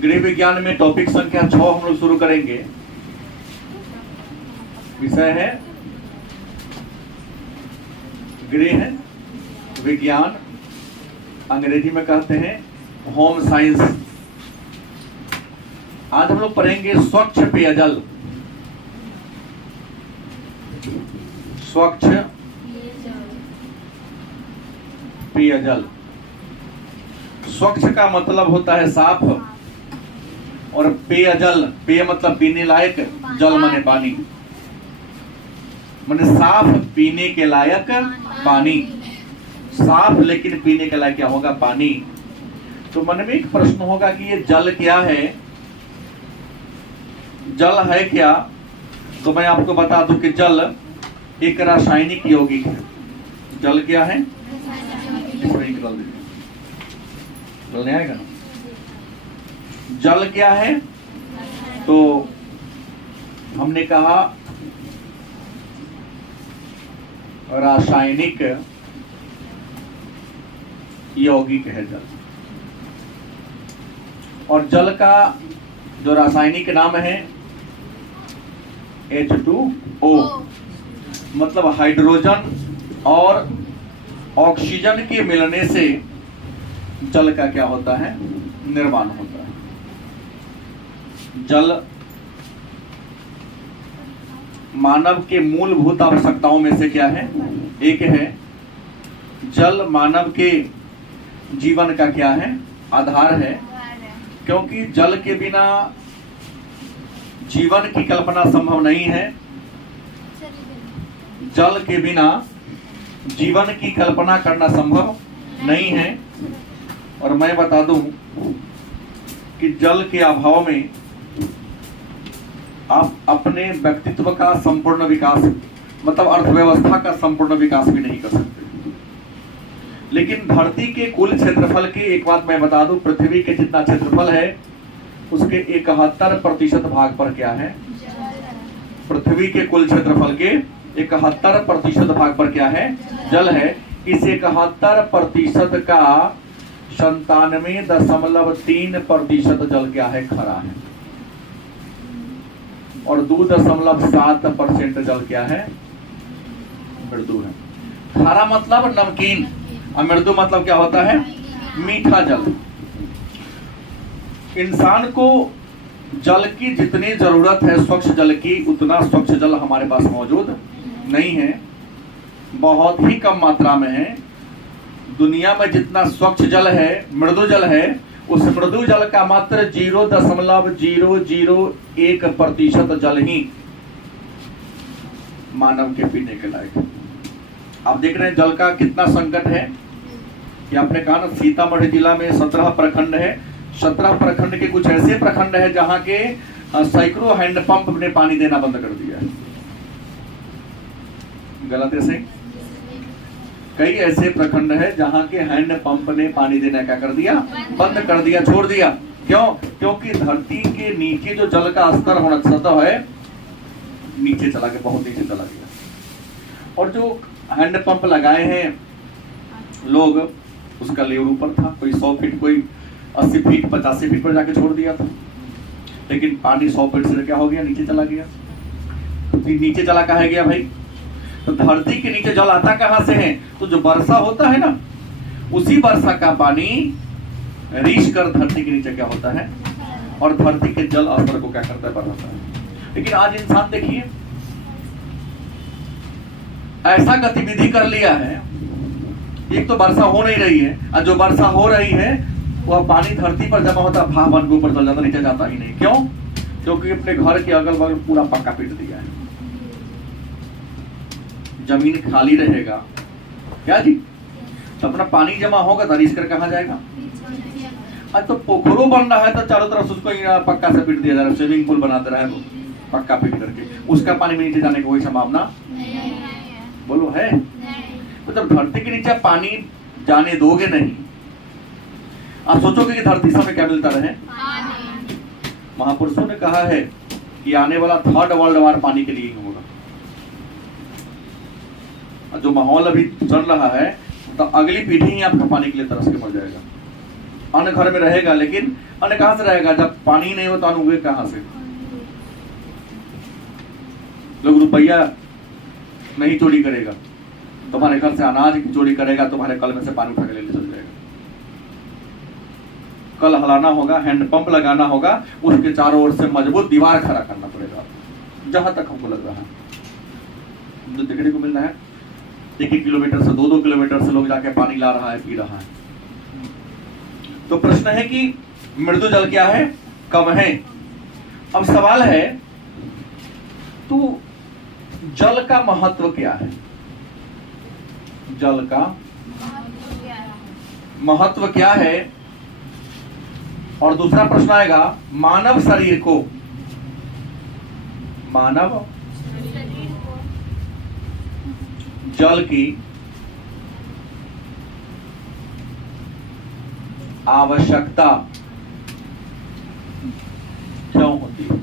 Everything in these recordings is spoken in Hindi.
गृह विज्ञान में टॉपिक संख्या 6 हम लोग शुरू करेंगे। विषय है गृह विज्ञान, अंग्रेजी में कहते हैं होम साइंस। आज हम लोग पढ़ेंगे स्वच्छ पेयजल। स्वच्छ पेयजल। स्वच्छ का मतलब होता है साफ, और पेयजल, पेय मतलब पीने लायक, जल माने पानी, माने साफ पीने के लायक पानी। साफ लेकिन पीने के लायक क्या होगा? पानी। तो मन में एक प्रश्न होगा कि ये जल क्या है, जल है क्या? तो मैं आपको बता दूं कि जल एक रासायनिक यौगिक है। जल क्या है? जल नहीं आएगा। जल क्या है? तो हमने कहा रासायनिक यौगिक है जल। और जल का जो रासायनिक नाम है H2O, मतलब हाइड्रोजन और ऑक्सीजन के मिलने से जल का क्या होता है? निर्माण होता है। जल मानव के मूलभूत आवश्यकताओं में से क्या है? एक है। जल मानव के जीवन का क्या है? आधार है। क्योंकि जल के बिना जीवन की कल्पना संभव नहीं है। जल के बिना जीवन की कल्पना करना संभव नहीं है। और मैं बता दूं कि जल के अभाव में आप अपने व्यक्तित्व का संपूर्ण विकास, मतलब अर्थव्यवस्था का संपूर्ण विकास भी नहीं कर सकते। लेकिन धरती के कुल क्षेत्रफल के, एक बात मैं बता दूं, पृथ्वी के जितना क्षेत्रफल है उसके 71% भाग पर क्या है? पृथ्वी के कुल क्षेत्रफल के 71% भाग पर क्या है? जल है। इस 71% का 97.3% जल क्या है? खरा है। और 2.7% जल क्या है? मृदु है। खारा मतलब नमकीन, और मृदु मतलब क्या होता है? मीठा जल। इंसान को जल की जितनी जरूरत है स्वच्छ जल की, उतना स्वच्छ जल हमारे पास मौजूद नहीं है, बहुत ही कम मात्रा में है। दुनिया में जितना स्वच्छ जल है, मृदु जल है, उस मृदु जल का मात्र 0.001% जल ही मानव के पीने के लायक है। आप देख रहे हैं जल का कितना संकट है। कि आपने कहा ना, सीतामढ़ी जिला में 17 प्रखंड है। 17 प्रखंड के कुछ ऐसे प्रखंड है जहां के सैकड़ों हैंडपंप ने पानी देना बंद कर दिया है। गलत है सही? कई ऐसे प्रखंड है जहां के हैंडपंप ने पानी देना क्या कर दिया? बंद कर दिया, छोड़ दिया। क्यों? क्योंकि धरती के नीचे जो जल का स्तर होना सतह है, नीचे चला गया, बहुत नीचे चला गया। और जो हैंडपंप लगाए हैं लोग, उसका लेवल ऊपर था, कोई 100 फीट, कोई 80 फीट, 85 फीट पर जाके छोड़ दिया था। लेकिन पानी 100 फीट से क्या हो गया? नीचे चला गया। नीचे चला कहाँ गया भाई? तो धरती के नीचे जल आता कहां से है? तो जो वर्षा होता है ना, उसी वर्षा का पानी रीच कर धरती के नीचे क्या होता है, और धरती के जल स्तर को क्या करता है? बढ़ाता है। लेकिन आज इंसान देखिए ऐसा गतिविधि कर लिया है, एक तो वर्षा हो नहीं रही है, और जो वर्षा हो रही है वह पानी धरती पर जमा होता है, भाव बन के ऊपर चल जाता, नीचे जाता ही नहीं। क्यों? क्योंकि अपने घर के अगल बगल पूरा पक्का पीट दिया है। जमीन खाली रहेगा क्या जी? तो अपना पानी जमा होगा तो रीच कर कहाँ जाएगा? आज तो पोखरों बन रहा है तो चारों तरफ उसको पक्का से पीट दिया जा रहा है। स्विमिंग पूल बनाते रहे तो पक्का पीट करके, उसका पानी में नीचे जाने की कोई संभावना बोलो है? तो जब धरती के नीचे पानी जाने दोगे नहीं, आप सोचोगे कि धरती से हमें क्या मिलता रहे? महापुरुषों ने कहा है कि आने वाला 3rd वर्ल्ड वॉर पानी के लिए ही होगा। जो माहौल अभी चल रहा है, तो अगली पीढ़ी ही आपका पानी के लिए तरस के मर जाएगा। अन्न घर में रहेगा, लेकिन अन्न कहां से रहेगा? जब पानी नहीं होता अन्न उगे कहां से? लोग रुपया नहीं चोरी करेगा, तुम्हारे घर से अनाज की चोरी करेगा, तुम्हारे कल में से पानी उठा के लेने चल जाएगा। कल हलाना होगा, हैंडपंप लगाना होगा, उसके चारों ओर से मजबूत दीवार खड़ा करना पड़ेगा। जहां तक हमको लग रहा है जो देखने को मिल रहा है, 1-1 किलोमीटर से 2-2 किलोमीटर से लोग जाके पानी ला रहा है, पी रहा है। तो प्रश्न है कि मृदु जल क्या है? कम है। अब सवाल है, तो जल का महत्व क्या है? जल का महत्व क्या है? और दूसरा प्रश्न आएगा, मानव शरीर को जल की आवश्यकता क्यों होती है?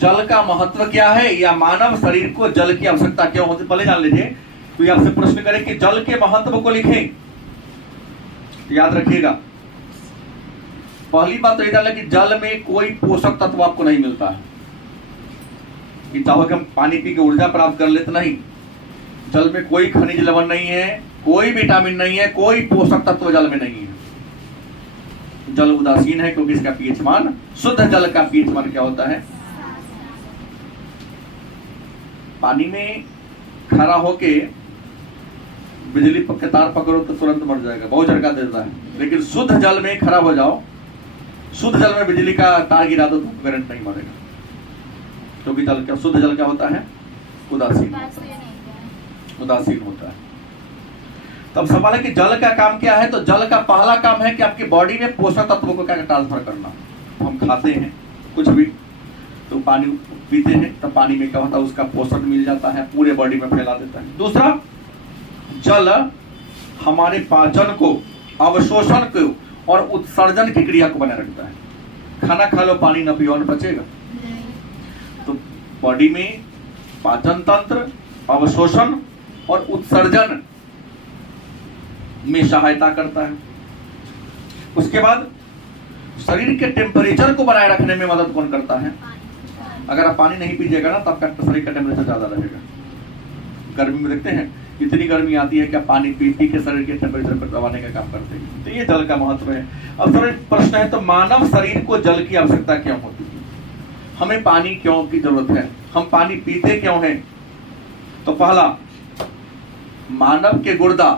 जल का महत्व क्या है, या मानव शरीर को जल की आवश्यकता क्यों होती है? पहले जान लीजिए। तो ये आपसे प्रश्न करें कि जल के महत्व को लिखें, याद रखिएगा। पहली बात तो ये डाले कि जल में कोई पोषक तत्व आपको नहीं मिलता है कि चाहो कि हम पानी पी के ऊर्जा प्राप्त कर लेते, नहीं। जल में कोई खनिज लवण नहीं है, कोई विटामिन नहीं है, कोई पोषक तत्व जल में नहीं है। जल उदासीन है क्योंकि इसका पीएच मान, शुद्ध जल का पीएच मान क्या होता है? पानी में खड़ा होके बिजली के तार पकड़ो तो तुरंत मर जाएगा, बहुत झटका देता है। लेकिन शुद्ध जल में खड़ा हो जाओ, शुद्ध जल में बिजली का तार गिरा दो तो करंट नहीं मारेगा, क्योंकि जल क्या, शुद्ध जल क्या होता है? उदासीन होता है। तब सवाल है कि जल का काम क्या है? तो जल का पहला काम है कि आपकी बॉडी में पोषक तत्वों को क्या ट्रांसफर करना। हम खाते हैं कुछ भी, तो पानी पीते हैं, तब पानी में क्या होता है? उसका पोषण मिल जाता है, पूरे बॉडी में फैला देता है। दूसरा, जल हमारे पाचन को, अवशोषण को और उत्सर्जन की क्रिया को बनाए रखता है। खाना खा लो, पानी न पियो, न पचेगा। तो बॉडी में पाचन तंत्र, अवशोषण और उत्सर्जन में सहायता करता है। उसके बाद शरीर के टेम्परेचर को बनाए रखने में मदद कौन करता है? अगर आप पानी नहीं पीजिएगा ना, तो आपका शरीर का टेम्परेचर ज्यादा रहेगा। गर्मी में देखते हैं इतनी गर्मी आती है कि आप पानी पी के शरीर के टेम्परेचर को दबाने का काम करते हैं। तो ये जल का महत्व है। अब सर प्रश्न है, तो मानव शरीर को जल की आवश्यकता क्यों होती है? हमें पानी क्यों की जरूरत है? हम पानी पीते क्यों हैं? तो पहला, मानव के गुर्दा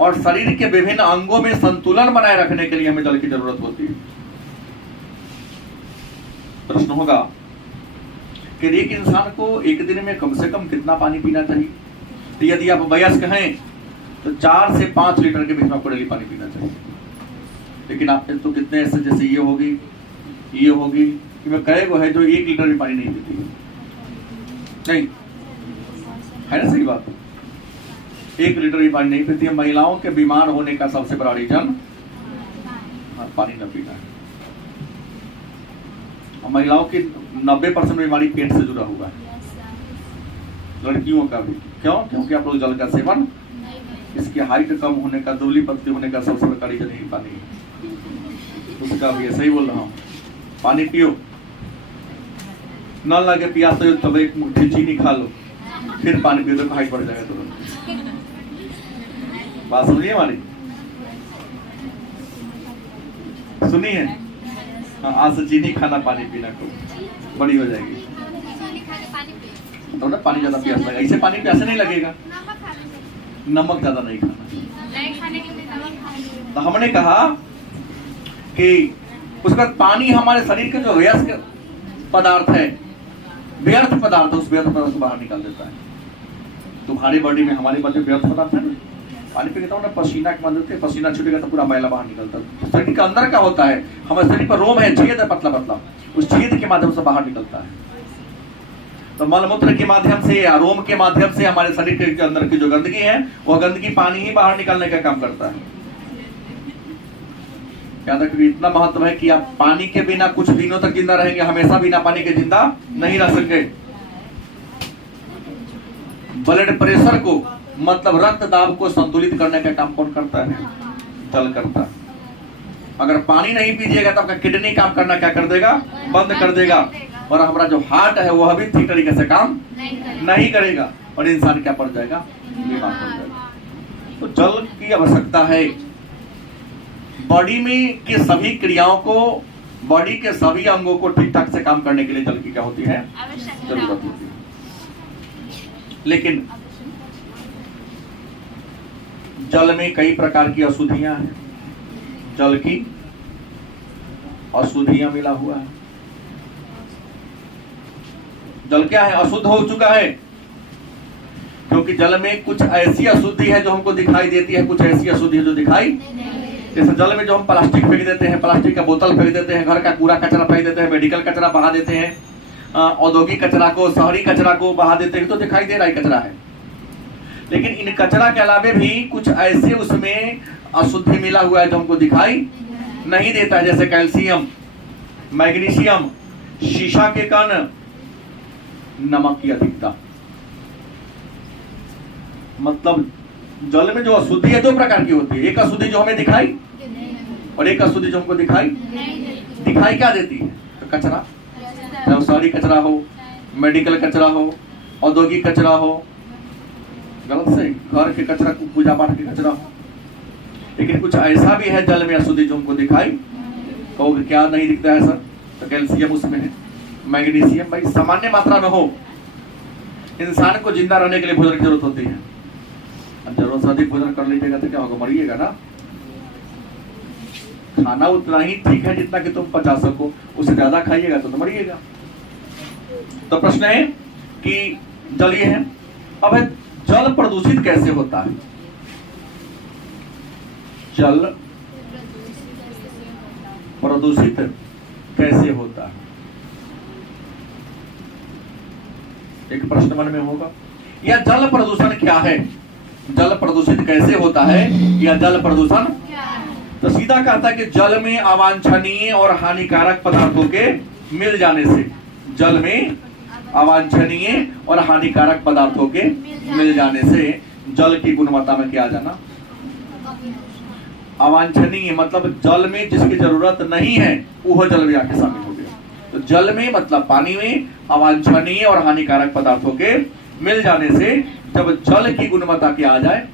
और शरीर के विभिन्न अंगों में संतुलन बनाए रखने के लिए हमें जल की जरूरत होती है। प्रश्न होगा कि एक इंसान को एक दिन में कम से कम कितना पानी पीना चाहिए? तो यदि आप वयस्क हैं तो 4 से 5 लीटर के बीच में आपको डेली पानी पीना चाहिए। लेकिन आप तो कितने ऐसे, जैसे ये होगी कि मैं कई गो है जो 1 लीटर भी पानी नहीं पीती, नहीं है ना? सही बात, 1 लीटर भी पानी नहीं पीती है। महिलाओं के बीमार होने का सबसे बड़ा रीजन पानी न पीना है। महिलाओं की 90% बीमारी पेट से जुड़ा हुआ है, लड़कियों का भी। क्यों? क्योंकि आप लोग जल का सेवन, इसके हाइट कम होने का, दुबली पतली होने का सबसे बड़ा रीजन ही पानी है। उसका भी ऐसे ही बोल रहा हूँ, पानी पियो, न लगे प्यास तो तब एक मुट्ठी चीनी खा लो, फिर पानी पियो तो हाइट बढ़ जाएगा तुरंत। बात सुनिए हमारी, सुनिए। हाँ, आज से चीनी खाना, पानी पीना को बड़ी हो जाएगी। तो ना पानी ज्यादा प्यास लगेगा, इससे पानी प्यासे नहीं लगेगा। नमक ज्यादा नहीं खाना। तो हमने कहा कि उसके बाद पानी हमारे शरीर के जो व्यर्थ पदार्थ है, उस व्यर्थ पदार्थ को बाहर निकाल देता है। तुम्हारी बॉडी में, हमारी बॉडी में व्यर्थ पदार्थ है ना, पानी पीता हूँ ना, पसीना की मदद से पसीना छूटेगा तो पूरा मैला बाहर निकलता है। शरीर के अंदर का होता है, हमारे शरीर पर रोम है, छेद है पतला पतला, उस छेद के माध्यम से बाहर निकलता है। तो मलमूत्र के माध्यम से या रोम के माध्यम से हमारे शरीर के अंदर की जो गंदगी है, वह गंदगी पानी ही बाहर निकालने का काम करता है। याद रखिए, इतना महत्व है कि आप पानी के बिना कुछ दिनों तक जिंदा रहेंगे, हमेशा बिना पानी के जिंदा नहीं रह सकते। ब्लड प्रेशर को, मतलब रक्त दाब को संतुलित करने का काम कौन करता है? जल करता है। अगर पानी नहीं पीजिएगा तो आपका किडनी काम करना क्या कर देगा, बंद कर देगा, और हमारा जो हार्ट है वह भी ठीक तरीके से काम नहीं करेगा और इंसान क्या पड़ जाएगा, बीमार पड़ जाएगा। तो जल की आवश्यकता है। बॉडी में के सभी क्रियाओं को, बॉडी के सभी अंगों को ठीक ठाक से काम करने के लिए जल की क्या होती है, जरूरत होती है। लेकिन जल में कई प्रकार की अशुद्धियां हैं, जल की अशुद्धियां मिला हुआ है। जल क्या है, अशुद्ध हो चुका है, क्योंकि जल में कुछ ऐसी अशुद्धि है जो हमको दिखाई देती है, कुछ ऐसी अशुद्धि है जो दिखाई, जैसे जल में जो हम प्लास्टिक फेंक देते हैं, प्लास्टिक का बोतल फेंक देते हैं, घर का कूड़ा कचरा फेंक देते हैं, मेडिकल कचरा बहा देते हैं, औद्योगिक कचरा को, शहरी कचरा को बहा देते हैं, तो दिखाई दे रहा है कचरा है। लेकिन इन कचरा के अलावे भी कुछ ऐसे उसमें अशुद्धि मिला हुआ है जो हमको दिखाई नहीं देता है, जैसे कैल्शियम, मैग्नीशियम, शीशा के कण, नमक की अधिकता। मतलब जल में जो अशुद्धि है दो प्रकार की होती है, एक अशुद्धि जो हमें दिखाई और एक अशुद्धि जो हमको दिखाई क्या देती है, तो कचरा, चाहे शहरी कचरा हो, मेडिकल कचरा हो, औद्योगिक कचरा हो, गलत से घर के कचरा, पूजा पाठ के कचरा हो। लेकिन कुछ ऐसा भी है जल में अशुद्धि जो हमको दिखाई, कहोगे क्या नहीं दिखता है सर, तो कैल्शियम उसमें है, मैग्नीशियम भाई सामान्य मात्रा में हो। इंसान को जिंदा रहने के लिए भोजन की जरूरत होती है, जरूरत से अधिक भोजन कर लीजिएगा तो क्या होगा, मरिएगा ना। खाना उतना ही ठीक है जितना कि तुम पचा सको, उससे ज्यादा खाइएगा तो मरिएगा। तो प्रश्न है कि जल ये है। अब है जल प्रदूषित कैसे होता है, जल प्रदूषित कैसे होता है, एक प्रश्न मन में होगा, या जल प्रदूषण क्या है, जल प्रदूषित कैसे होता है, या जल प्रदूषण क्या है? तो सीधा कहता है कि जल में अवांछनीय और हानिकारक पदार्थों के मिल जाने से, जल में अवांछनीय और हानिकारक पदार्थों के मिल जाने से जल की गुणवत्ता में क्या आ जाना, अवांछनीय मतलब जल में जिसकी जरूरत नहीं है वह जल में आके शामिल हो गया। तो जल में मतलब पानी में अवांछनीय और हानिकारक पदार्थों के मिल जाने से जब जल की गुणवत्ता क्या आ जाए,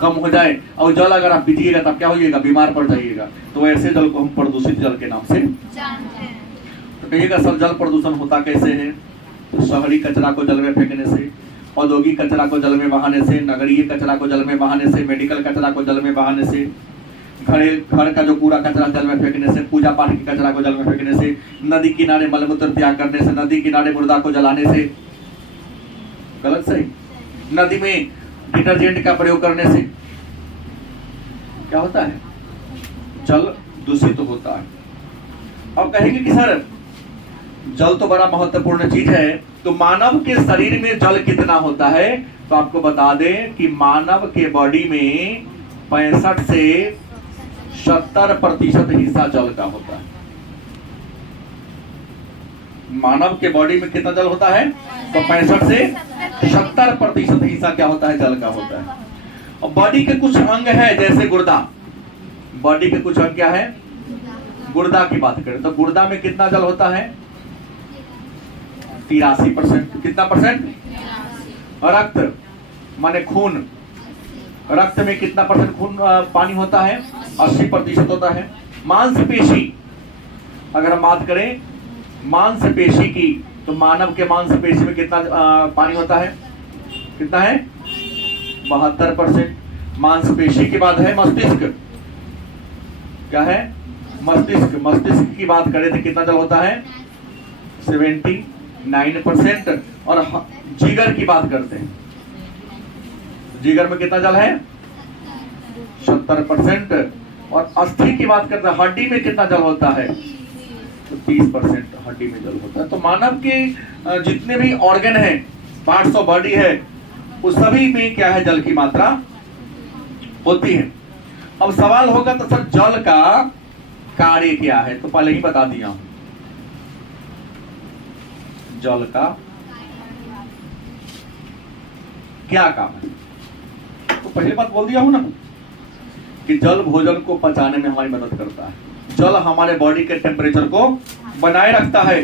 कम हो जाए, और जल अगर आप पीजिएगा तब क्या होइएगा, बीमार पड़ जाइएगा। तो ऐसे जल को हम प्रदूषित जल के नाम से जानते हैं। तो कहिएगा सर जल प्रदूषण होता कैसे है, तो शहरी कचरा को जल में फेंकने से, औद्योगिक कचरा को जल में बहाने से, नगरीय कचरा को जल में बहाने से, मेडिकल कचरा को जल में बहाने से, घर का जो कूड़ा कचरा जल में फेंकने से, पूजा पाठ के कचरा को जल में फेंकने से, नदी किनारे मलमूत्र त्याग करने से, नदी किनारे मुर्दा को जलाने से, गलत सही, नदी में डिटर्जेंट का प्रयोग करने से क्या होता है, जल दूषित होता है। अब कहेंगे कि सर जल तो बड़ा महत्वपूर्ण चीज है, तो मानव के शरीर में जल कितना होता है, तो आपको बता दें कि मानव के बॉडी में 65 से 70% हिस्सा जल का होता है। मानव के बॉडी में कितना जल होता है, तो 65 से 70% हिस्सा क्या होता है, जल का होता है। और बॉडी के कुछ अंग है जैसे गुर्दा, बॉडी के कुछ अंग क्या है, गुर्दा की बात करें तो गुर्दा में कितना जल होता है, 83%। कितना परसेंट, रक्त माने खून, रक्त में कितना परसेंट खून पानी होता है, 80% होता है। मांसपेशी, अगर हम बात करें मांसपेशी की, तो मानव के मांसपेशी में कितना पानी होता है, कितना है, 72%। मांसपेशी के बाद है मस्तिष्क, क्या है, मस्तिष्क, मस्तिष्क की बात करें तो कितना जल होता है, 79%। और जिगर की बात करते हैं, जिगर में कितना जल है, 70%। और अस्थि की बात करते हैं, हड्डी में कितना जल होता है, तो 30% हड्डी में जल होता है। तो मानव के जितने भी ऑर्गन है, पार्ट्स ऑफ बॉडी है, उस सभी में क्या है, जल की मात्रा होती है। अब सवाल होगा तो सर जल का कार्य क्या है, तो पहले ही बता दिया हूं, जल का क्या काम है, तो पहले बात बोल दिया हूं ना कि जल भोजन को पचाने में हमारी मदद करता है। जल हमारे बॉडी के टेम्परेचर को बनाए रखता है।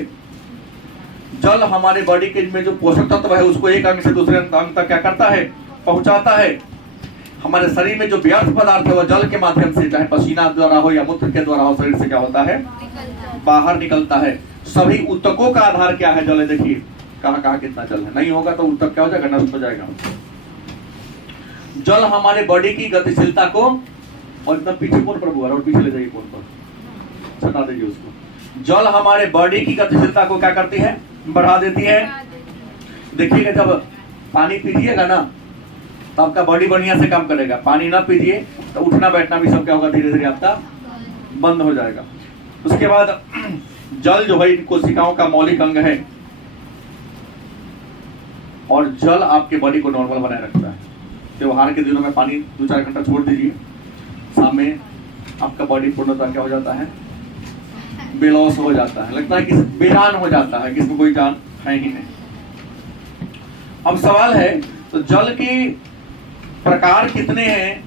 जल हमारे बॉडी के में जो पोषक तत्व है उसको एक अंग से दूसरे अंग तक क्या करता है, पहुंचाता है। हमारे शरीर में जो व्यर्थ पदार्थ है वह जल के माध्यम से, चाहे पसीना द्वारा हो या मूत्र के द्वारा हो, शरीर से क्या होता है, बाहर निकलता है। सभी ऊतकों का आधार क्या है, जल है। देखिए कहाँ कहाँ कितना जल है, नहीं होगा तो ऊतक क्या हो जाएगा, नष्ट हो जाएगा। जल हमारे बॉडी की गतिशीलता को, और एकदम पीछे कौन प्रभु और पीछे ले जाइए कौन पर, छटा दीजिए उसको। जल हमारे बॉडी की गतिशीलता को क्या करती है, बढ़ा देती है। देखिएगा जब पानी पीजिएगा ना तो आपका बॉडी बढ़िया से काम करेगा। पानी ना पीजिए तो उठना बैठना भी सब क्या होगा, धीरे धीरे आपका बंद हो जाएगा। उसके बाद जल जो है इन कोशिकाओं का मौलिक अंग है और जल आपके बॉडी को नॉर्मल बनाए रखता है। त्योहार के दिनों में पानी 2-4 घंटा छोड़ दीजिए, शाम में आपका बॉडी पूर्णतः क्या हो जाता है, बेलौस हो जाता है, लगता है कि बेजान हो जाता है, कि इसमें कोई जान है ही नहीं। अब सवाल है तो जल के प्रकार कितने हैं?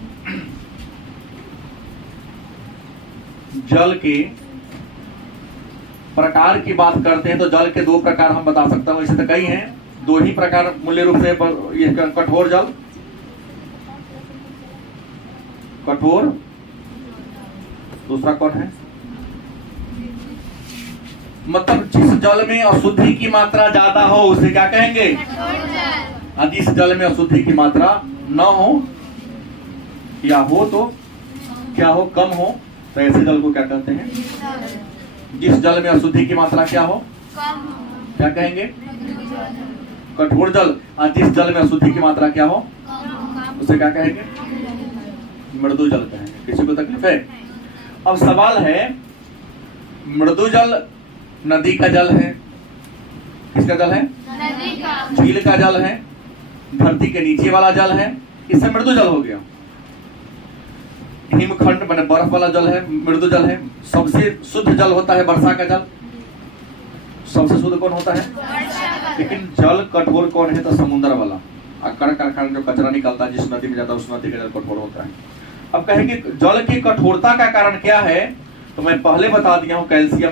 जल के प्रकार की बात करते हैं तो जल के 2 प्रकार हम बता सकता हूं। इसे तो कई हैं, 2 ही प्रकार मूल्य रूप से, ये कठोर जल, कठोर, दूसरा कौन है, मतलब जिस जल में अशुद्धि की मात्रा ज्यादा हो उसे क्या कहेंगे, और जिस जल में अशुद्धि की मात्रा न हो या हो तो क्या हो, कम हो, तो ऐसे जल को क्या कहते हैं। जिस जल में अशुद्धि की मात्रा क्या हो, क्या कहेंगे, कठोर जल। और जिस जल में अशुद्धि की मात्रा क्या हो उसे क्या कहेंगे, मृदु जल कहेंगे। किसी को तकलीफ है? अब सवाल है, मृदु जल नदी का जल है, किसका जल है, नदी का, झील का जल है, धरती के नीचे वाला जल है, इससे मृदु जल हो गया। हिमखंड माने बर्फ वाला जल है, मृदु जल है। सबसे शुद्ध जल होता है वर्षा का जल। सबसे शुद्ध कौन होता है? लेकिन जल कठोर कौन है? तो समुद्र वाला, अकड़ कारखाना जो कचरा निकलता है जिस नदी में जाता है उस नदी का जल कठोर होता है। अब कहेंगे जल की कठोरता का कारण क्या है, तो मैं पहले बता दिया हूं, कैल्शियम।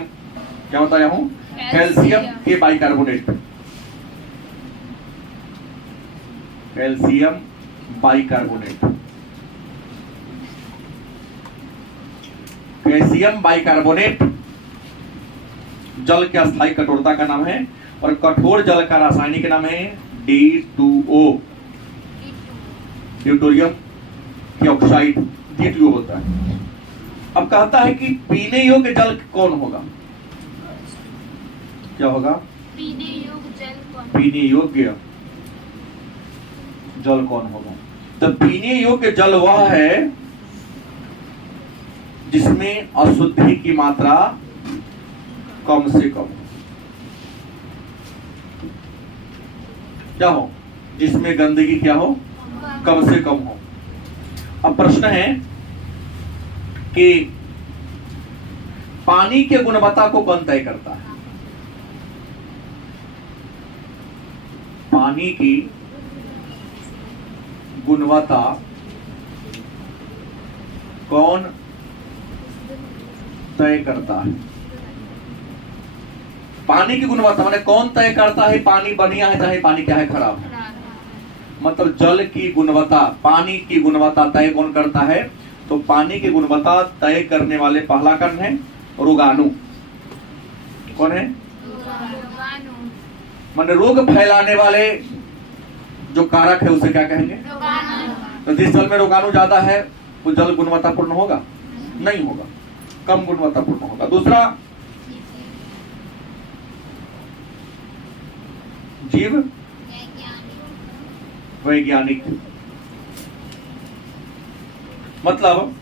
क्या बताया हूं? कैल्शियम के bicarbonate, calcium bicarbonate. Calcium bicarbonate जल के अस्थायी कठोरता का नाम है, और कठोर जल का रासायनिक नाम है D2O, ड्यूटोरियम की ऑक्साइड, D2O होता है। अब कहता है कि पीने योग्य जल कौन होगा, क्या होगा, पीने योग्य जल कौन, पीने योग्य जल कौन होगा। तो पीने योग्य जल वह है जिसमें अशुद्धि की मात्रा कम से कम, क्या हो, जिसमें गंदगी क्या हो, कम से कम हो। अब प्रश्न है कि पानी के गुणवत्ता को कौन तय करता है? पानी की गुणवत्ता कौन तय करता है? पानी की गुणवत्ता माने कौन तय करता है पानी बढ़िया है चाहे पानी क्या है, खराब है। मतलब जल की गुणवत्ता, पानी की गुणवत्ता तय कौन करता है? तो पानी की गुणवत्ता तय करने वाले पहला कण है रोगाणु। कौन है? माने रोग फैलाने वाले जो कारक है उसे क्या कहेंगे? तो जिस जल में रोगाणु ज्यादा है वो जल गुणवत्तापूर्ण होगा? नहीं होगा, कम गुणवत्तापूर्ण होगा। दूसरा, जीव वैज्ञानिक, मतलब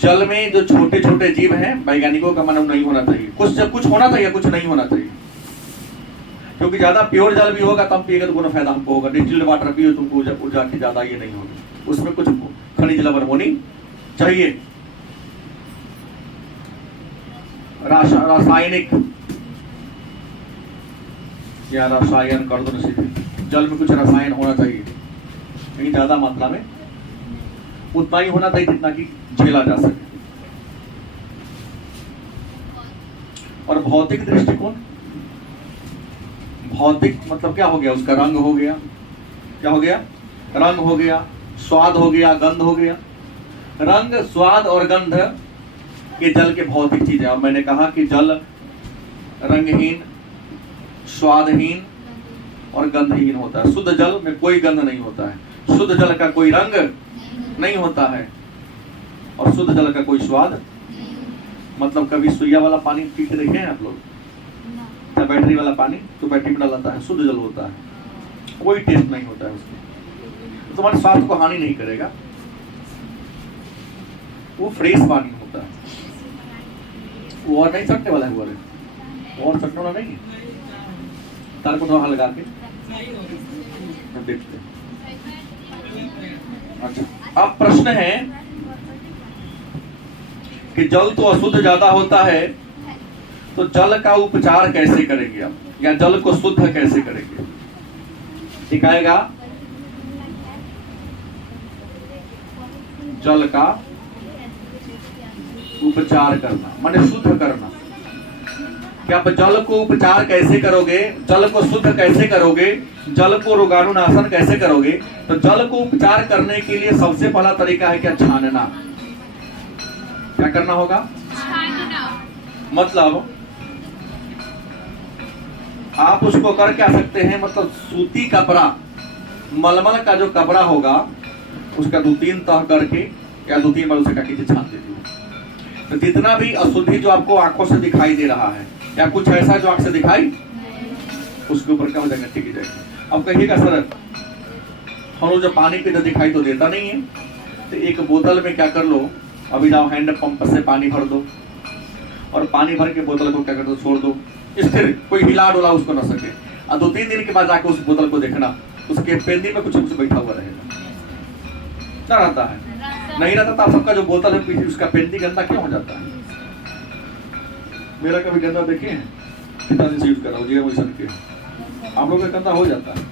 जल में जो छोटे छोटे जीव हैं, वैज्ञानिकों का मानव नहीं होना चाहिए। कुछ होना चाहिए, कुछ नहीं होना चाहिए, क्योंकि ज्यादा प्योर जल भी होगा तब पिएगा तो कोनो फायदा हमको होगा। डिस्टिल्ड वाटर पियो तुमको ऊर्जा की ज्यादा ये नहीं होगी, उसमें कुछ खनिज लवण होनी चाहिए। रासायनिक या रसायन कर दो, जल में कुछ रसायन होना चाहिए, लेकिन ज्यादा मात्रा में उतना ही होना चाहिए जितना कि झेला जा सके। और भौतिक दृष्टिकोण, भौतिक मतलब क्या हो गया, उसका रंग हो गया, क्या हो गया, रंग हो गया, स्वाद हो गया, गंध हो गया। रंग, स्वाद और गंध ये जल के भौतिक चीजें। और मैंने कहा कि जल रंगहीन, स्वादहीन और गंधहीन होता है। शुद्ध जल में कोई गंध नहीं होता है, शुद्ध जल का कोई रंग नहीं होता है और शुद्ध जल का कोई स्वाद। मतलब कभी सुइया वाला पानी पी के देखे हैं आप लोग, या बैटरी वाला पानी तो बैटरी में डालता है, शुद्ध जल होता है, कोई टेस्ट नहीं होता है उसमें, तुम्हारे स्वास्थ्य को हानि नहीं करेगा, वो फ्रेश पानी होता है। वो और नहीं सटने वाला है, वो और सटने वाला नहीं है। तार को थोड़ा लगा के देखते हैं। अच्छा, अब प्रश्न है कि जल तो अशुद्ध ज्यादा होता है, तो जल का उपचार कैसे करेंगे आप, या जल को शुद्ध कैसे करेंगे? ठीक आएगा, जल का उपचार करना माने शुद्ध करना। क्या आप जल को उपचार कैसे करोगे, जल को शुद्ध कैसे करोगे, जल को रोगाणुनाशन कैसे करोगे? तो जल को उपचार करने के लिए सबसे पहला तरीका है क्या, छानना। क्या करना होगा, छानना। मतलब आप उसको कर क्या सकते हैं, मतलब सूती कपड़ा, मलमल का जो कपड़ा होगा उसका 2-3 तह करके या 2-3 बार उसे क्या कीजिए, छान दीजिए। तो जितना भी अशुद्धि जो आपको आंखों से दिखाई दे रहा है या कुछ ऐसा जो आंख से दिखाई, उसके ऊपर क्या हो जाएगा, टिक जाएगा। अब कहिएगा सर हम लोग जो पानी पीते दिखाई तो देता नहीं है, तो एक बोतल में क्या कर लो, अभी जाओ हैंड पंप से पानी भर दो और पानी भर के बोतल को क्या कर दो, छोड़ दो स्थिर, कोई हिला डोला उसको न सके। और 2-3 दिन के बाद जाके उस बोतल को देखना, उसके पेंदी में कुछ कुछ बैठा हुआ रहेगा, क्या रहता है, नहीं रहता। तो आप सबका जो बोतल है पीछे उसका पेंदी गंदा क्यों हो जाता है? मेरा कभी गंदा देखे हैं, कितना दिन से यूज कर रहा हूँ, वैसा के आप लोग का गंदा हो जाता है?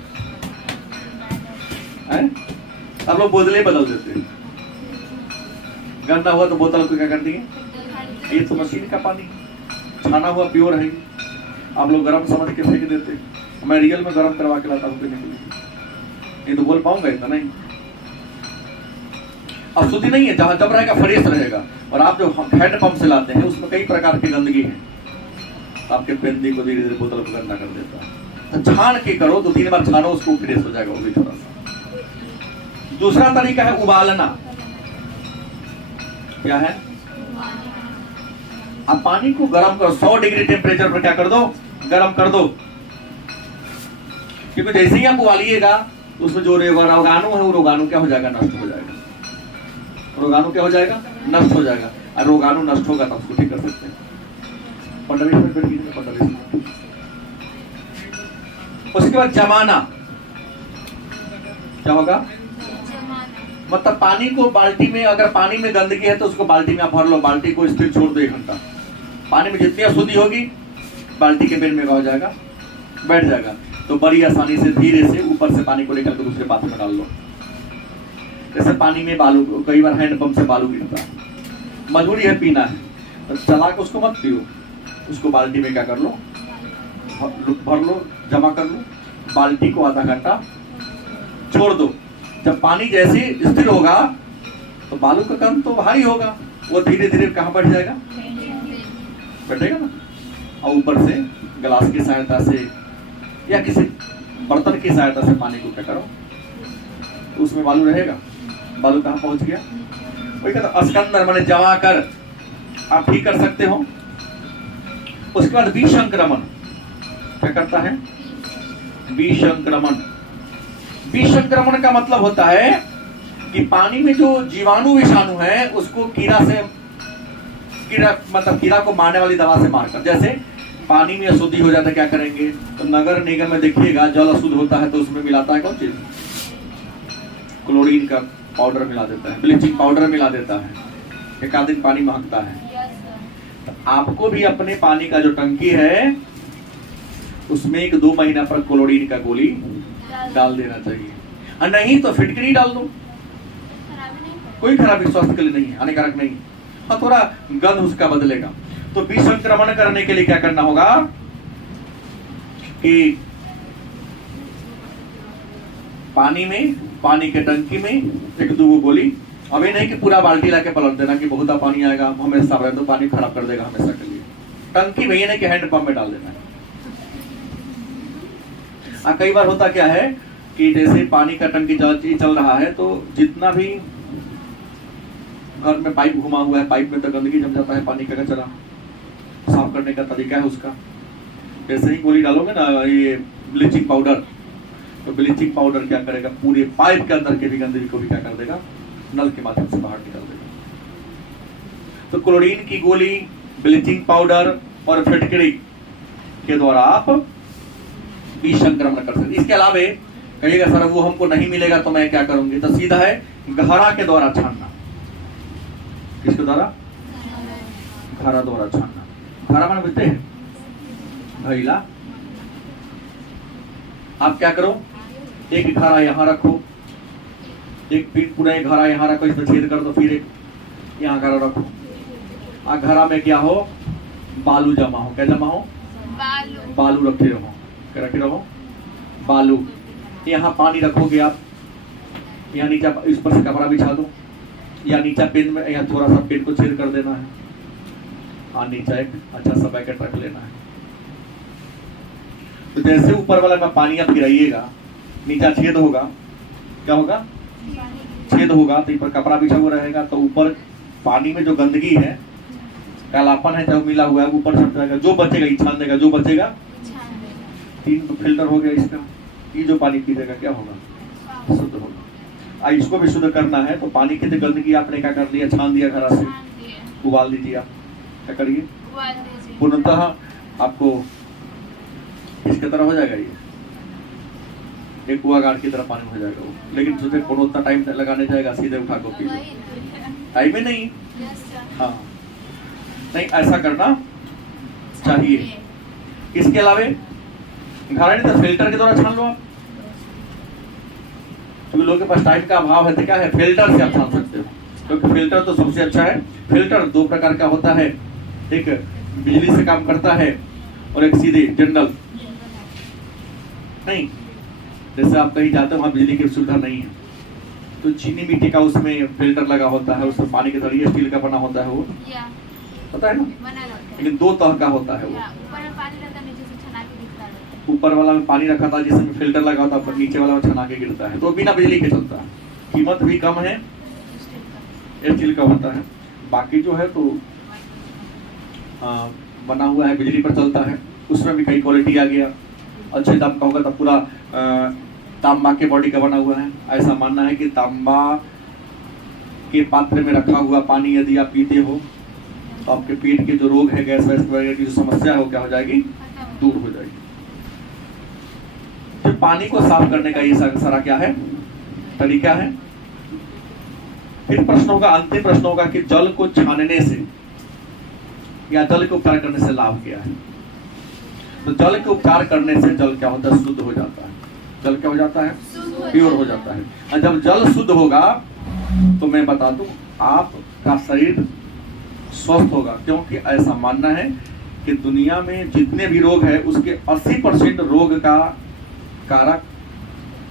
आप लोग बोतलें बदल देते हैं, गंदा हुआ तो बोतल को क्या कर दिए, ये तो मशीन का पानी छाना हुआ प्योर है, आप लोग गर्म समझ के फेंक देते। मैं रियल में गर्म करवा के लाता हूँ पीने के लिए, नहीं तो बोल पाऊंगा इतना नहीं। अब शुद्धि नहीं है, जहां जब रहेगा फ्रेश रहेगा। और आप जो हैंड पंप से लाते हैं उसमें कई प्रकार की गंदगी है, आपके पेंदी को धीरे धीरे बोतल को गंदा कर देता है। तो छान के करो, 2-3 बार छानो, उसको फ्रेश हो जाएगा वो भी थोड़ा सा। दूसरा तरीका है उबालना। क्या है, आप पानी को गर्म करो, 100 डिग्री टेम्परेचर पर क्या कर दो, गर्म कर दो। क्योंकि जैसे ही आप उबालिएगा तो उसमें जो रोगाणु है वो रोगाणु क्या हो जाएगा, नष्ट हो जाएगा। रोगाणु क्या हो जाएगा, नष्ट हो जाएगा। और रोगाणु नष्ट होगा तब उसको ठीक कर सकते हैं। 15-20 मिनट वेट कीजिए, 15-20 मिनट। उसके बाद जमाना, क्या होगा, मतलब पानी को बाल्टी में, अगर पानी में गंदगी है तो उसको बाल्टी में आप भर लो, बाल्टी को स्थिर छोड़ दो 1 घंटा। पानी में जितनी अशुद्धि होगी बाल्टी के पेड़ में हो जाएगा, बैठ जाएगा। तो बड़ी आसानी से धीरे से ऊपर से पानी को लेकर के दूसरे पात्र में डाल लो। जैसे पानी में बालू, कई बार हैंड पंप से बालू गिरता है, मजबूरी है पीना है, तो चला के उसको मत पियो, उसको बाल्टी में क्या कर लो, भर लो, जमा कर लो, बाल्टी को आधा घंटा छोड़ दो। जब पानी जैसे स्थिर होगा तो बालू का कण तो भारी होगा, वो धीरे धीरे कहाँ बैठ जाएगा, बैठेगा ना। और ऊपर से गिलास की सहायता से या किसी बर्तन की सहायता से पानी को क्या करो, तो उसमें बालू रहेगा। बालू कहाँ पहुंच गया, वही कहता अस्कंदर माने जमा कर आप ठीक कर सकते हो। उसके बाद विसंक्रमण, क्या करता है, विसंक्रमण। विसंक्रमण का मतलब होता है कि पानी में जो जीवाणु विषाणु है उसको कीड़ा से, कीड़ा को मारने वाली दवा से मारकर। जैसे पानी में अशुद्धि हो जाता है, क्या करेंगे, तो नगर निगम में देखिएगा जल अशुद्ध होता है तो उसमें मिलाता है कौन चीज, क्लोरीन का पाउडर मिला देता है, ब्लीचिंग पाउडर मिला देता है, एक आध दिन पानी महकता है। तो आपको भी अपने पानी का जो टंकी है उसमें 1-2 महीना पर क्लोरीन का गोली डाल देना चाहिए, और नहीं तो फिटकरी डाल दो। कोई खराबी स्वास्थ्य के लिए नहीं है, हानिकारक नहीं है। हाँ, थोड़ा गंध उसका बदलेगा। तो विसंक्रमण करने के लिए क्या करना होगा कि पानी में, पानी के टंकी में एक दो गोली, अभी नहीं कि पूरा बाल्टी लाके पलट देना कि बहुत पानी आएगा हमेशा रहे तो पानी खराब कर देगा हमेशा के लिए। टंकी में, ये नहीं कि हैंडपंप में डाल देना है। कई बार होता क्या है कि जैसे पानी का टंकी चल रहा है तो जितना भी घर में पाइप घुमा हुआ है, पाइप में तो गंदगी जम जाता है, पानी का कचरा साफ करने का तरीका है उसका। जैसे ही गोली डालोगे ना ये ब्लीचिंग पाउडर, तो ब्लीचिंग पाउडर क्या करेगा, पूरे पाइप के अंदर के भी गंदगी को भी क्या कर देगा, नल के माध्यम से बाहर निकाल देगा। तो क्लोरीन की गोली, ब्लीचिंग पाउडर और फिटकरी के द्वारा आप विसंक्रमण कर सकते। इसके अलावा कहिएगा सर वो हमको नहीं मिलेगा तो मैं क्या करूंगी, तो सीधा है घड़ा के द्वारा छानना। किसके द्वारा? घड़ा द्वारा छानना। घड़ा माने बुझते हैं? घैला। आप क्या करो, एक घड़ा यहाँ रखो, एक पूरा एक घड़ा यहाँ रखो, इसमें छेद कर दो, फिर एक यहाँ घड़ा रखो। घड़ा में क्या हो, बालू जमा हो। क्या जमा हो? बालू रखे रहो। क्या रखे रहो? बालू। यहाँ पानी रखोगे आप, यहाँ नीचे इस पर से कपड़ा बिछा दो, या नीचे पेन में यहाँ थोड़ा सा पेन को छेद कर देना है, और नीचे एक अच्छा सा पैकेट रख लेना है। तो जैसे ऊपर वाला में पानी आप गिराइएगा, नीचे छेद होगा, क्या होगा? छेद होगा, तो ऊपर कपड़ा बिछा हुआ रहेगा, तो ऊपर पानी में जो गंदगी है, कालापन है जो मिला हुआ है, ऊपर छट जाएगा। जो बचेगा ये छान देगा, जो बचेगा 3 फिल्टर हो गया इसका। ये जो पानी पीएगा क्या होगा? शुद्ध होगा। इसको भी शुद्ध करना है तो पानी की गंदगी आपने क्या कर लिया, छान दिया घड़ा से, उबाल दीजिए। आप क्या करिए, पूर्णतः आपको इसके तरह हो जाएगा, ये एक कुआगाड़ की तरह पानी हो जाएगा वो। लेकिन सोचे कौन उतना टाइम लगाने जाएगा, सीधे उठा को पी लो, टाइम ही नहीं। हाँ, नहीं ऐसा करना चाहिए। इसके अलावा घड़ा नहीं तो फिल्टर के द्वारा छान लो आप, क्योंकि लोगों के पास टाइम का अभाव है तो क्या है, फिल्टर से आप छान सकते हो, क्योंकि फिल्टर तो सबसे अच्छा है। फिल्टर 2 प्रकार का होता है, एक बिजली से काम करता है और एक सीधे जनरल। नहीं, जैसे आप कहीं जाते हो वहां बिजली की सुविधा नहीं है तो चीनी मिट्टी का उसमें फिल्टर लगा होता है, उसमें पानी के जरिए स्टील का बना होता है वो, पता है ना। लेकिन 2 तरह का होता है वो। ऊपर वाला में पानी रखा था जिसमें फिल्टर लगा होता है, नीचे वाला में छना के गिरता है, तो बिना बिजली के चलता है। कीमत भी कम है, स्टील का होता है। बाकी जो है तो बना हुआ है, बिजली पर चलता है, उसमें भी कई क्वालिटी आ गया। अच्छे दाम का होगा तो पूरा तांबा के बॉडी का बना हुआ है। ऐसा मानना है कि तांबा के पात्र में रखा हुआ पानी यदि आप पीते हो तो आपके पेट के जो रोग है, गैस वैस वगैरह की जो समस्या है वो क्या हो जाएगी, दूर हो जाएगी। तो पानी को साफ करने का ये सारा क्या है, तरीका है। फिर प्रश्न होगा, अंतिम प्रश्न होगा कि जल को छानने से या जल के उपचार करने से लाभ क्या है। तो जल के उपचार करने से जल क्या होता है, शुद्ध हो जाता है। जल क्या हो जाता है, प्योर हो जाता है। और जब जल शुद्ध होगा तो मैं बता दूं आपका शरीर स्वस्थ होगा, क्योंकि ऐसा मानना है कि दुनिया में जितने भी रोग है उसके 80% रोग का कारक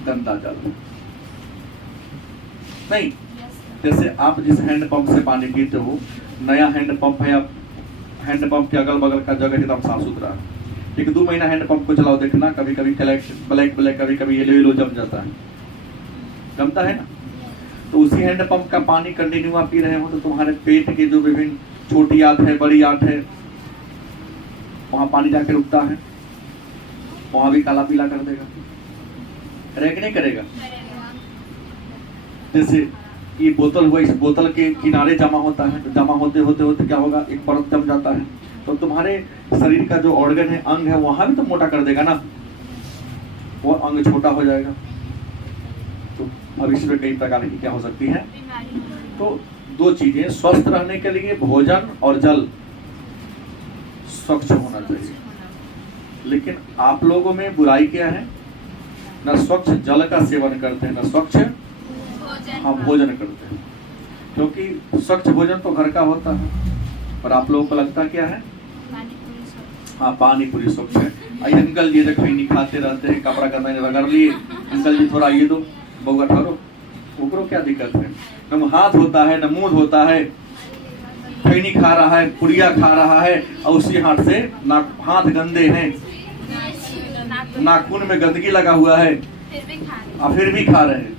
गंदा जल है। नहीं, जैसे आप जिस हैंडपंप से पानी पीते हो, नया हैंडपंप है, आप हैंडपंप के अगल बगल का जगह एकदम साफ सुथरा है। 1-2 महीना हैंडपंप को चलाओ, देखना कभी कभी ब्लैक कभी कभी येलो जम जाता है, जमता है ना। तो उसी हैंडपंप का पानी कंटिन्यू आप पी रहे हो तो तुम्हारे पेट के जो विभिन्न छोटी आंत है, बड़ी आंत है, वहां पानी जाके रुकता है, वहां भी काला पीला कर देगा, करेगा नहीं करेगा। जैसे ये बोतल हुआ, इस बोतल के किनारे जमा होता है, तो जमा होते होते होते क्या होगा, एक परत जम जाता है, तो तुम्हारे शरीर का जो ऑर्गन है, अंग है, वहां भी तो मोटा कर देगा ना, वो अंग छोटा हो जाएगा। तो अब इसमें कई प्रकार की क्या हो सकती है। तो 2 चीजें, स्वस्थ रहने के लिए भोजन और जल स्वच्छ होना चाहिए। लेकिन आप लोगों में बुराई क्या है, न स्वच्छ जल का सेवन करते हैं, न स्वच्छ हम भोजन करते हैं। क्योंकि स्वच्छ भोजन तो घर का होता है, पर आप लोगों को लगता क्या है? पानी पूरी सब हाँ, पानी पूरी स्वच्छ है। आइए अंकल जी देखो नहीं खाते रहते हैं, कपड़ा करना रगड़ लिए, अंकल जी थोड़ा ये दो, बउआ ठहरो, ओकरो क्या दिक्कत है? न हाथ होता है न मुंह होता है, खैनी खा रहा है, पुड़िया खा रहा है और उसी हाथ से हाथ गंदे हैं, नाखून में गंदगी लगा हुआ है, फिर भी खा रहे और फिर भी खा रहे हैं।